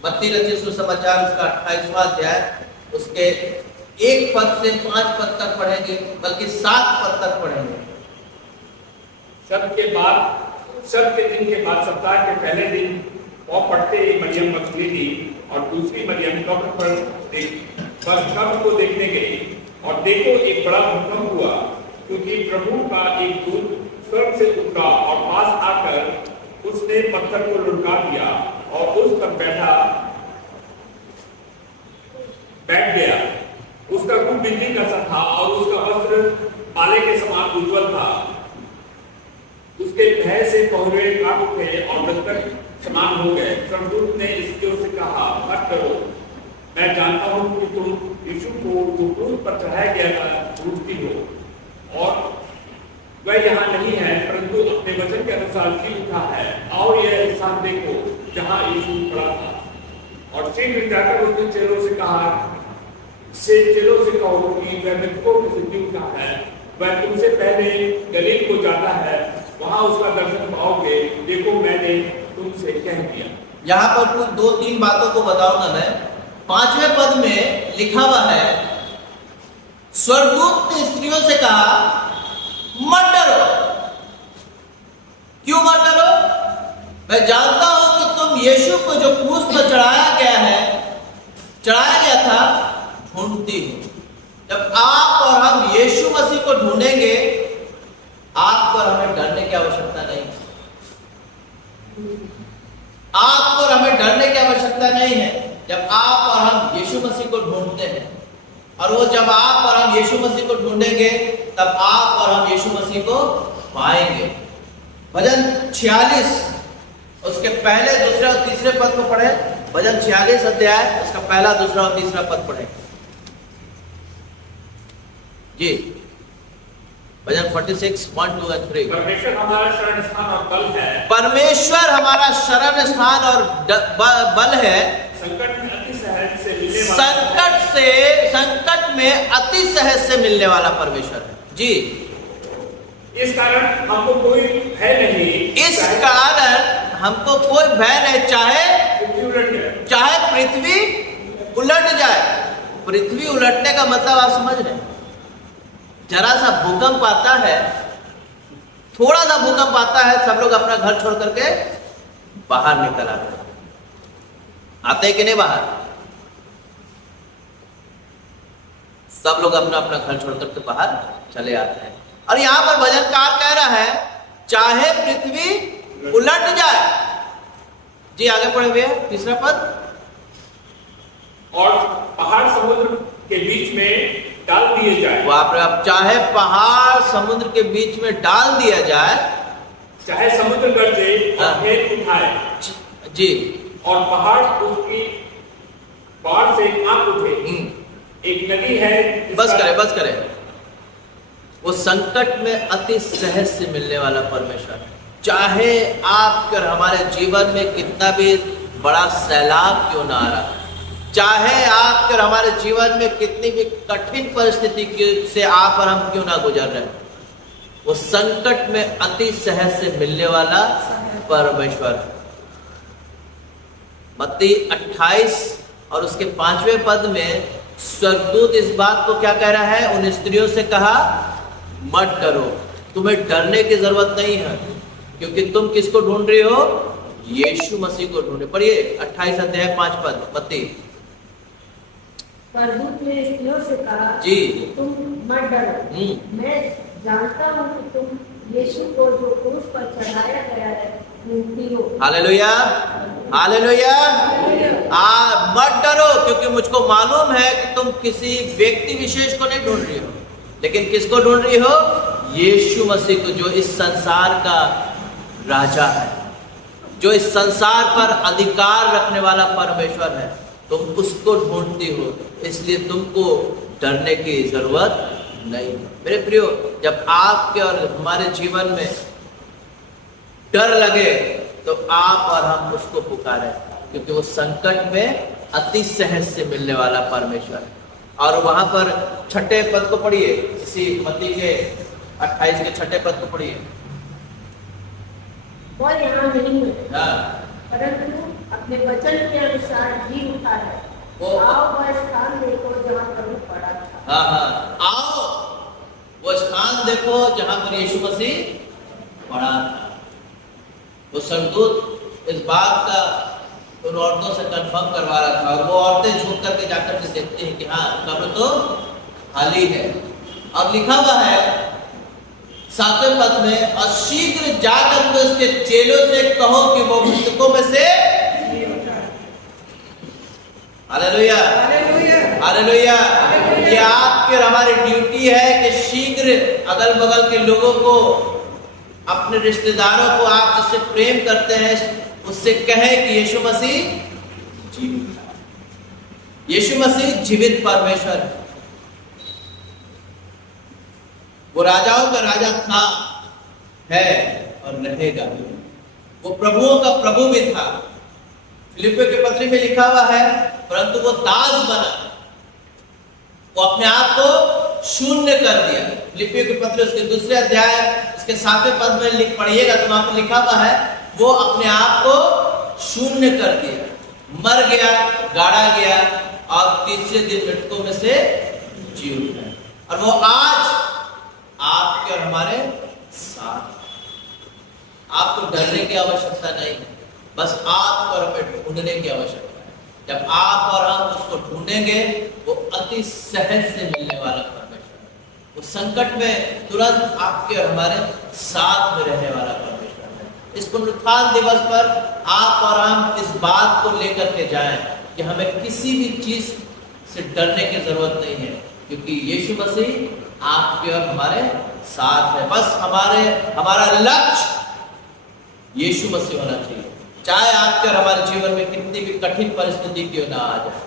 मत्ती रचित सुसमाचार उसका 28वां अध्याय उसके 1 पद से 5 पद तक पढ़ेंगे, बल्कि 7 पद तक पढ़ेंगे। शब्द के दिन के बाद सप्ताह के पहले दिन और पढ़ते ही मरियम मगदलीनी और दूसरी मरियम कब्र को देखने गई, और देखो एक बड़ा भूकंप हुआ, क्योंकि प्रभु का एक दूत स्वर्ग से उतरा और पास आकर उसने पत्थर को लुढ़का दिया और उस पर बैठ गया। उसका रूप बिजली का सा था और उसका वस्त्र पाले के समान उज्ज्वल था। उसके भय से पहुरे कांप उठे और मृतक समान हो गए। स्वर्गदूत ने स्त्रियों से कहा, मत डरो, मैं जानता हूं कि तुम यीशु को जो क्रूस पर चढ़ाया गया था ढूंढती हो, और वह यहाँ नहीं है, परंतु अपने वचन के अनुसार जी उठा है। और यह स्थान देखो जहाँ यीशु पड़ा था। और शीघ्र जाकर उसने चेलों से कहो कि वह मृतकों में से जी उठा है, वह तुमसे पहले गलील को जाता है, वहां उसका दर्शन पाओगे। देखो मैंने तुमसे कह दिया। यहाँ पर कुछ 2-3 बातों को बताऊंगा मैं। 5वें पद में लिखा हुआ है, स्वर्गदूत ने स्त्रियों से कहा, मत डरो। क्यों मत डरो? मैं जानता हूं कि तुम यीशु को जो क्रूस पर चढ़ाया गया था ढूंढती हो। जब आप और हम यीशु मसीह को ढूंढेंगे, आपको और हमें डरने की आवश्यकता नहीं। आपको और हमें डरने की आवश्यकता नहीं है जब आप और हम यीशु मसीह को ढूंढते हैं। और वो जब आप और हम यीशु मसीह को ढूंढेंगे, तब आप और हम यीशु मसीह को पाएंगे। भजन 46 उसके पहले, दूसरे और तीसरे पद को पढ़े। भजन 46 अध्याय उसका पहला, दूसरा और तीसरा पद पढ़े जी। भजन 46 1, 2 और 3। परमेश्वर हमारा शरण स्थान और बल है। परमेश्वर हमारा शरण स्थान और बल है। संकट में अति सहज से मिलने वाला परमेश्वर है जी। इस कारण हमको कोई भय नहीं। इस कारण हमको कोई भय नहीं, चाहे पृथ्वी उलट जाए। पृथ्वी उलटने का मतलब आप समझ रहे हैं? जरा सा भूकंप आता है, थोड़ा सा भूकंप आता है, सब लोग अपना घर छोड़ करके बाहर निकल आते हैं कि नहीं? बाहर सब लोग अपना अपना घर छोड़ करके बाहर चले आते हैं। और यहां पर भजनकार कह रहा है, चाहे पृथ्वी उलट जाए जी। आगे पढ़े हुए तीसरा पद। और पहाड़ समुद्र के बीच में डाल दिए जाए। अब चाहे पहाड़ समुद्र के बीच में डाल दिया जाए, चाहे समुद्र गरजे और फेर उठाए जी, और पहाड़ उसकी बाढ़ से कांप उठे। एक नदी है। बस करे। वो संकट में अति सहज से मिलने वाला परमेश्वर है। चाहे आपके और हमारे जीवन में कितना भी बड़ा सैलाब क्यों ना आ रहा, चाहे आपके और हमारे जीवन में कितनी भी कठिन परिस्थिति से आप और हम क्यों ना गुजर रहे, वो संकट में अति सहज से मिलने वाला परमेश्वर है। मत्ती 28 और उसके 5वें पद में स्वर्गदूत इस बात को क्या कह रहा है? उन स्त्रियों से कहा, मत डरो, तुम्हें डरने की जरूरत नहीं है, क्योंकि तुम किसको ढूंढ रही हो? यीशु मसीह को ढूंढे। पढ़िए 28 अध्याय 5 पद मत्ती। स्वर्गदूत ने स्त्रियों से कहा जी, तुम मत डरो, मैं जानता हूँ कि तुम यीशु को जो क्रूस पर चढ़ाया गया है ढूंढती हो। Hallelujah, hallelujah. मत डरो, क्योंकि मुझको मालूम है कि तुम किसी व्यक्ति विशेष को नहीं ढूंढ रही हो, लेकिन किसको ढूंढ रही हो? यीशु मसीह को, जो इस संसार का राजा है, जो इस संसार पर अधिकार रखने वाला परमेश्वर है। तुम उसको ढूंढती हो, इसलिए तुमको डरने की जरूरत नहीं। मेरे प्रियो, जब आपके और हमारे जीवन में डर लगे तो आप और हम उसको पुकारें, क्योंकि वो संकट में अति सहज से मिलने वाला परमेश्वर है। और वहां पर 6ठे पद को पढ़िए, इसी मत्ती के 28 के 6ठे पद को पढ़िए। वो यहाँ नहीं है, हाँ, परंतु अपने वचन के अनुसार जी उठा है। वो- आओ वह स्थान देखो जहाँ प्रभु पड़ा था। हाँ हाँ, आओ वो स्थान देखो जहां पर यीशु मसीह पड़ा था। वो स्वर्गदूत इस बात का उन औरतों से कंफर्म करवा रहा था, और वो औरतें झुक करके जाकर के देखती हैं कि हाँ, कब्र तो खाली है। और लिखा हुआ है 7वें पद में, और शीघ्र जाकर के उसके चेलों से कहो कि वो मृतकों में से हालेलुया हालेलुया। ये आपकी और हमारी ड्यूटी है कि शीघ्र अगल बगल के लोगों को, अपने रिश्तेदारों को, आप जिससे प्रेम करते हैं उससे कहे कि यीशु मसीह जीवित है। यीशु मसीह जीवित परमेश्वर है। वो राजाओं का राजा था, है और रहेगा। वो प्रभुओं का प्रभु भी था। फिलिपियों के पत्री में लिखा हुआ है, परंतु वो दास बना, वो अपने आप को शून्य कर दिया। फिलिपियों के पत्र उसके 2 अध्याय उसके 7वें पद में लिख पढ़िएगा तो वहां पर लिखा हुआ है, वो अपने आप को शून्य कर दिया, मर गया, गाड़ा गया और 3 दिन मृतकों में से जी उठा। और वो आज आपके और हमारे साथ। आपको डरने की आवश्यकता नहीं, बस आप और हमें ढूंढने की आवश्यकता है। जब आप और हम उसको ढूंढेंगे, वो अति सहज से मिलने वाला परमेश्वर है। वो संकट में तुरंत आपके और हमारे साथ में रहने वाला परमेश्वर है। इस पुनरुत्थान दिवस पर आप और हम इस बात को लेकर के जाएं कि हमें किसी भी चीज से डरने की जरूरत नहीं है, क्योंकि यीशु मसीह आपके और हमारे साथ है। बस हमारा लक्ष्य यीशु मसीह होना चाहिए, चाहे आपके और हमारे जीवन में कितनी भी कठिन परिस्थिति क्यों ना आ जाए।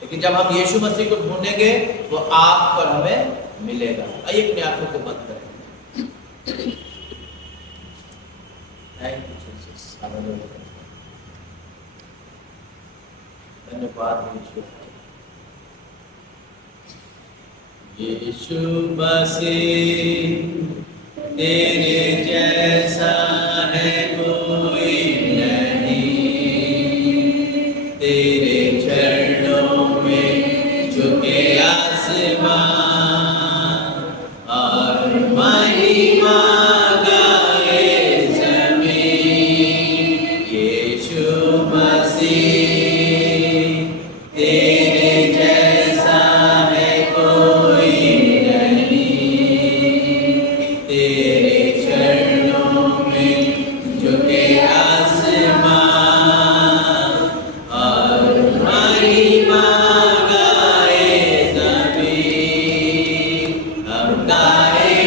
लेकिन जब हम यीशु मसीह को ढूंढेंगे, वो आपको और हमें मिलेगा। आइए अपनी आंखों को बंद करें। थैंक यू जीसस, धन्यवाद यीशु मसीह, तेरे जैसा है कोई नहीं, तेरे चरणों में झुके आसमां और महिमा गाए ज़मीन। यीशु मसीह, तेरे जैसा है कोई नहीं, तेरे चरणों में झुके आसमां और महिमा गाए ज़मीन। हम गाए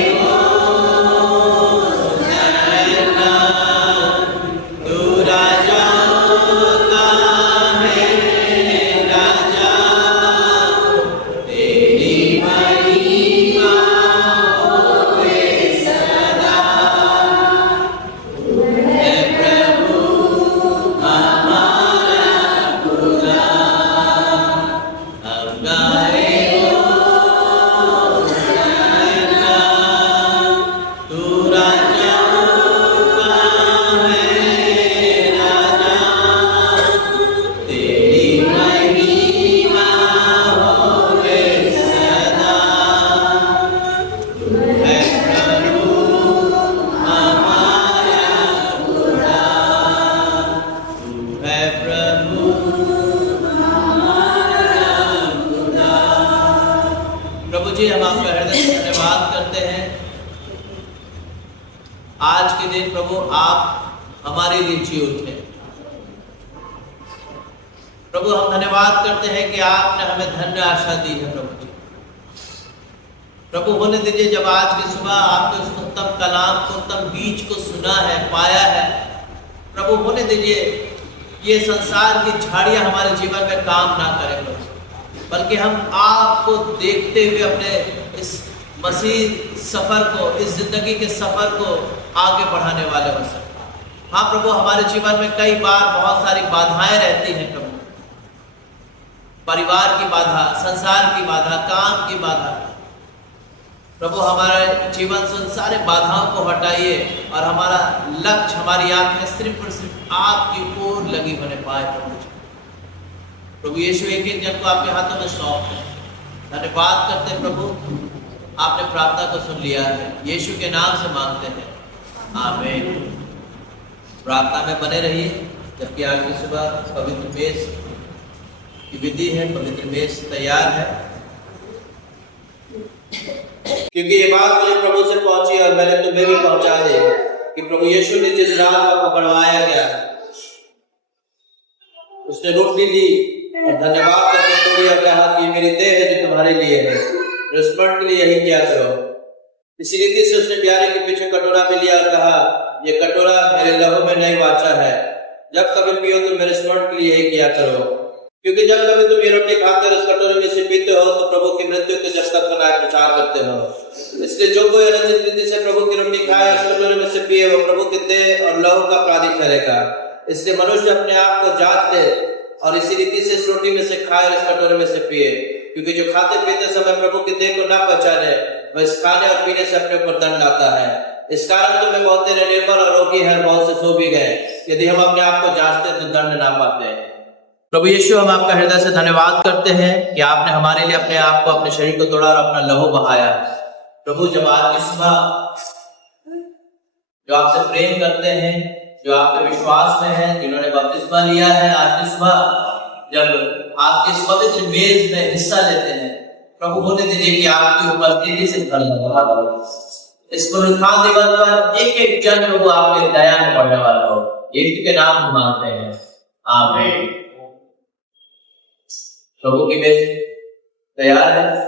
होशाना, तू राजाओं का है राजा, तेरी महिमा होवे सदा। है प्रभु हमारा खुदा, हम गाए होशाना, तू राजाओं का है राजा, तेरी महिमा होवे सदा। तू है प्रभु हमारा खुदा, तू है प्रभु हमारा खुदा। प्रभु जी, हम आपका हृदय से धन्यवाद करते हैं आज के दिन। प्रभु, आप हमारे लिए जी उठे। प्रभु, हम धन्यवाद करते हैं कि आपने हमें धन्य आशा दी है। प्रभु जी, प्रभु होने दीजिए जब आज की सुबह आपके उस उत्तम कलाम को, उत्तम बीज को सुना है, पाया है, प्रभु होने दीजिए ये संसार की झाड़ियां हमारे जीवन में काम ना करें प्रभु, बल्कि हम आपको देखते हुए अपने इस मसीह सफर को, इस जिंदगी के सफर को आगे बढ़ाने वाले हो सकते। हाँ प्रभु, हमारे जीवन में कई बार बहुत सारी बाधाएं रहती हैं प्रभु, परिवार की बाधा, संसार की बाधा, काम की बाधा, प्रभु हमारे जीवन से उन सारे बाधाओं को हटाइए और हमारा लक्ष्य, हमारी आंखें सिर्फ और सिर्फ आपकी ओर लगी होने पाए। प्रभु यीशु एक एक जन को आपके हाथों में सौंप दें। धन्यवाद करते हैं प्रभु, आपने प्रार्थना को सुन लिया है, यीशु के नाम से मांगते हैं, आमीन। प्रार्थना में बने रहिए, जबकि आज की सुबह पवित्र मेज की विधि है, पवित्र मेज तैयार है। क्योंकि ये बात मुझे प्रभु से पहुंची और मैंने तुम्हें भी पहुंचा दी कि प्रभु यीशु ने जिस रात को पकड़वाया गया, उसने रोटी ली और धन्यवाद करके तोड़ी और कहा कि मेरी देह है जो तुम्हारे लिए है, स्मरण के लिए यही किया करो। इसी रीति से उसने प्यारे के पीछे कटोरा भी लिया और कहा, ये कटोरा मेरे लहू में नई वाचा है, जब कभी पियो तो मेरे स्मरण के लिए यही किया करो। क्योंकि जब कभी तुम ये रोटी खाते और इस कटोरे में से पीते हो तो प्रभु की मृत्यु के जब तक न्याय प्रचार करते हो। इसलिए जो कोई अनुचित रीति से प्रभु की रोटी खाए और इस कटोरे में से पिए, वो प्रभु के देह और लहू का अपराधी ठहरेगा। इसलिए मनुष्य अपने आप को जांच ले और इसी रीति से इस रोटी में से खाए और इस कटोरे में से पिए। क्योंकि जो खाते पीते समय प्रभु के देह को न पहचाने, वह इस खाने और पीने से अपने ऊपर दंड लाता है। इस कारण तुम्हें बहुत देर निर्बल और रोगी है, बहुत से सो भी गए। यदि हम अपने आप को जांचते तो दंड ना पाते। प्रभु यीशु, हम आपका हृदय से धन्यवाद करते हैं कि आपने हमारे लिए अपने आप को, अपने शरीर को तोड़ा और अपना लहू बहाया। प्रभु, जब आज की सुबह जो आपसे प्रेम करते हैं, जो आपके विश्वास में हैं, जिन्होंने बपतिस्मा लिया है, आज की सुबह जब आपके इस पवित्र मेज में हिस्सा लेते हैं, प्रभु होने दीजिए कि आपकी उपस्थिति से भर लगा। इस पुनरुत्थान दिवस पर एक एक जन को आपके दया में पड़ने वाला हो, यीशु के नाम में मांगते हैं, आमीन। प्रभु की मेज तैयार है।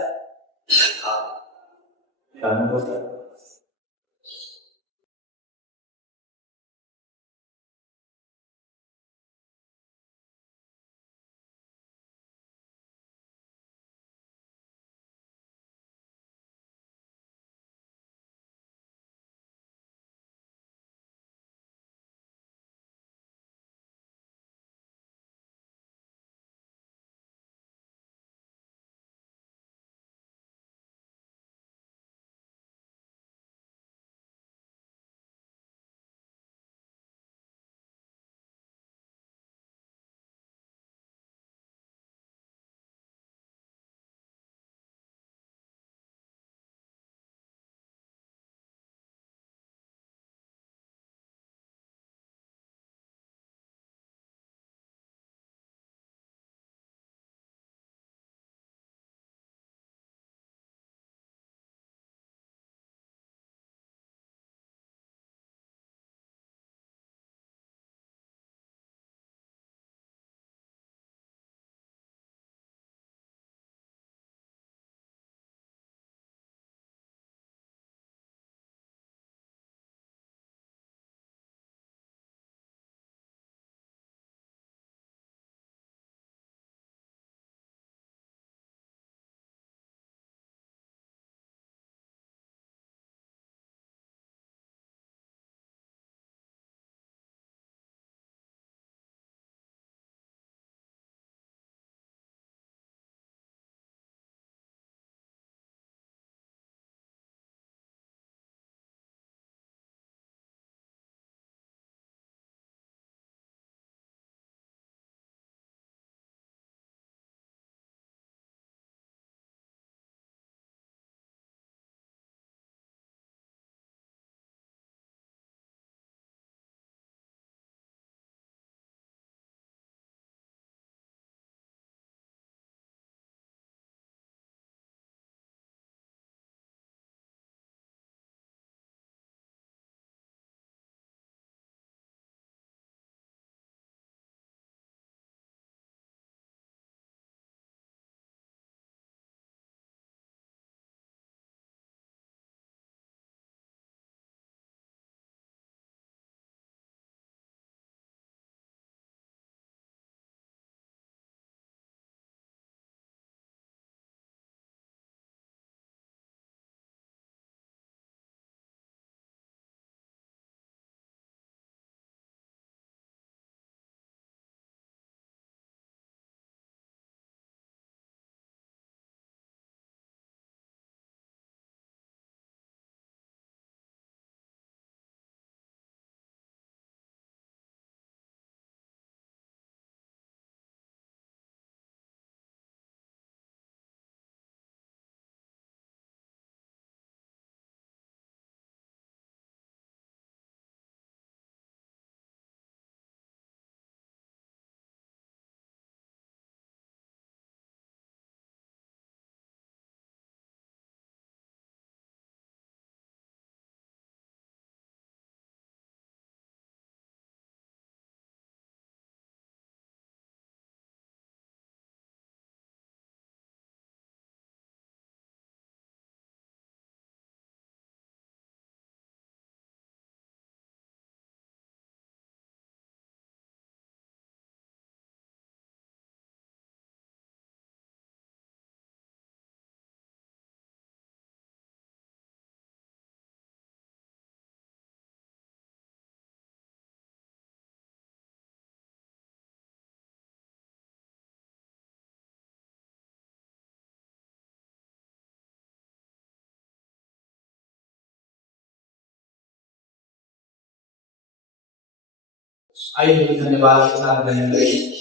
आइए धन्यवाद के साथ ग्रहण करें।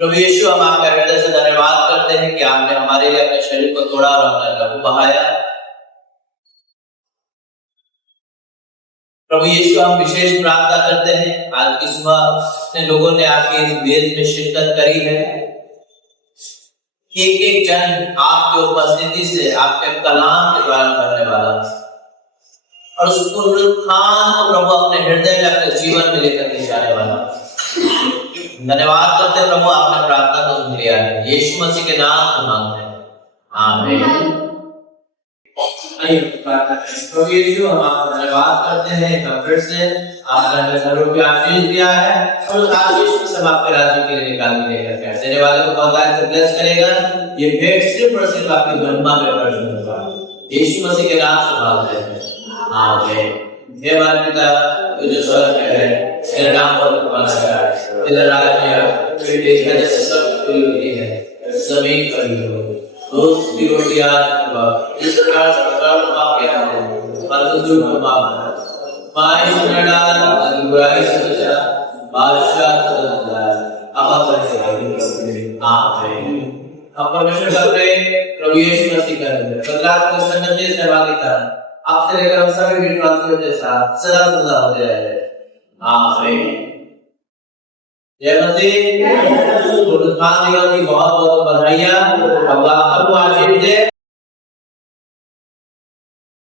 प्रभु यीशु, हम आपका हृदय से धन्यवाद करते हैं कि आपने हमारे लिए अपने शरीर को तोड़ा और अपना लहू बहाया। प्रभु यीशु, हम विशेष प्रार्थना करते हैं आज की सुबह जितने लोगों ने आपके इस वेद में शिरकत करी है, एक एक जन आपकी उपस्थिति से आपके कलाम के द्वारा करने वाला और उस पुनरुत्थान को प्रभु अपने हृदय में अपने जीवन में लेकर के जाने वाला। धन्यवाद करते हैं प्रभु, आपने प्रार्थना को सुन लिया है। यीशु मसीह के नाम से मांगते हैं, आमीन। आइए प्रार्थना करें। प्रभु यीशु, हम आपका धन्यवाद करते हैं फिर से आपने हमें घरों पे आशीष दिया है और उस आशीष को सब आपके राज्य के लिए निकाल के लेकर के देने वाले को बहुत से ब्लेस करेगा। ये भेंट सिर्फ और सिर्फ आपकी महिमा में प्रकट होगा। यीशु मसीह के नाम से मांगते हैं, आमीन। हे हमारे पिता जो स्वर्ग में है, तेरा नाम पवित्र है, तेरा राज्य तेरे जैसे सब कोई है, जमीन पर भी हो। रोज की रोटी आज इस प्रकार सरकार पाप किया है, परंतु जो पाप पाई सुनड़ा बुराई से बचा बादशाह सदा अब से आमीन। हम परमेश्वर का प्रेम प्रभु यीशु मसीह का बदलाव को संगति से सहभागिता आपसे लेकर हम सभी विश्वासियों के साथ सदा सदा होते रहे, आमीन। जय मसीह। पुनरुत्थान दिवस की बहुत बहुत बधाइयाँ। भगवान आपको आशीष दे।